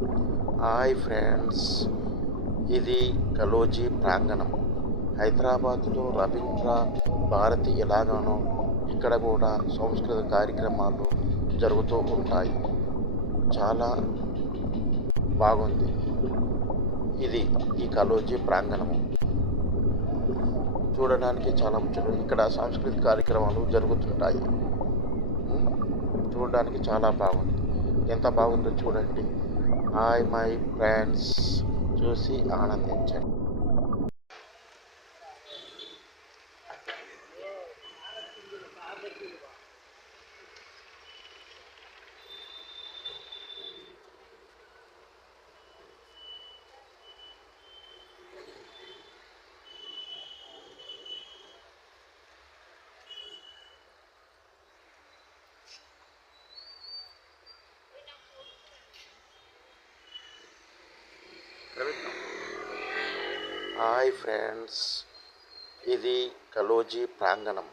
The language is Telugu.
హాయ్ ఫ్రెండ్స్, ఇది కలోజీ ప్రాంగణం. హైదరాబాద్లో రవీంద్ర భారతి ఎలాగానో ఇక్కడ కూడా సాంస్కృతిక కార్యక్రమాలు జరుగుతూ ఉంటాయి. చాలా బాగుంది ఇది ఈ కలోజీ ప్రాంగణము. చూడడానికి చాలా ముచ్చట. ఇక్కడ సాంస్కృతిక కార్యక్రమాలు జరుగుతుంటాయి. చూడడానికి చాలా బాగుంది. ఎంత బాగుందో చూడండి. హాయ్ మై ఫ్రెండ్స్, చూసి ఆనందించండి. హాయ్ ఫ్రెండ్స్, ఇది కలోజీ ప్రాంగణం.